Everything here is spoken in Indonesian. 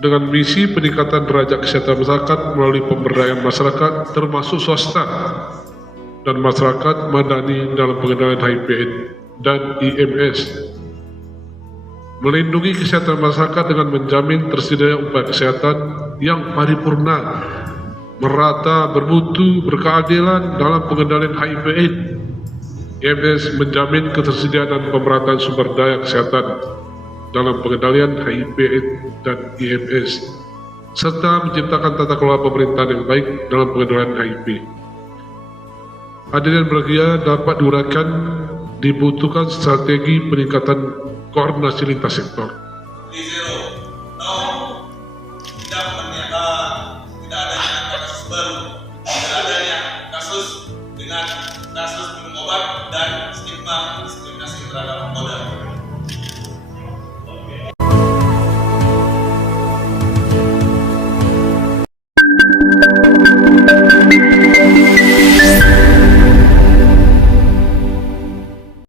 dengan misi peningkatan derajat kesehatan masyarakat melalui pemberdayaan masyarakat termasuk swasta dan masyarakat madani dalam pengendalian HIV/AIDS dan IMS. Melindungi kesehatan masyarakat dengan menjamin tersedianya upaya kesehatan yang paripurna, merata, bermutu, berkeadilan dalam pengendalian HIV/AIDS. IMS menjamin ketersediaan dan pemerataan sumber daya kesehatan dalam pengendalian HIV/AIDS dan IMS, serta menciptakan tata kelola pemerintahan yang baik dalam pengendalian HIV. Hadirin berbahagia, dapat diuraikan dibutuhkan strategi peningkatan koordinasi lintas sektor. Tidak adanya kasus baru, tidak adanya kasus dengan kasus minum obat dan stigma diskriminasi terhadap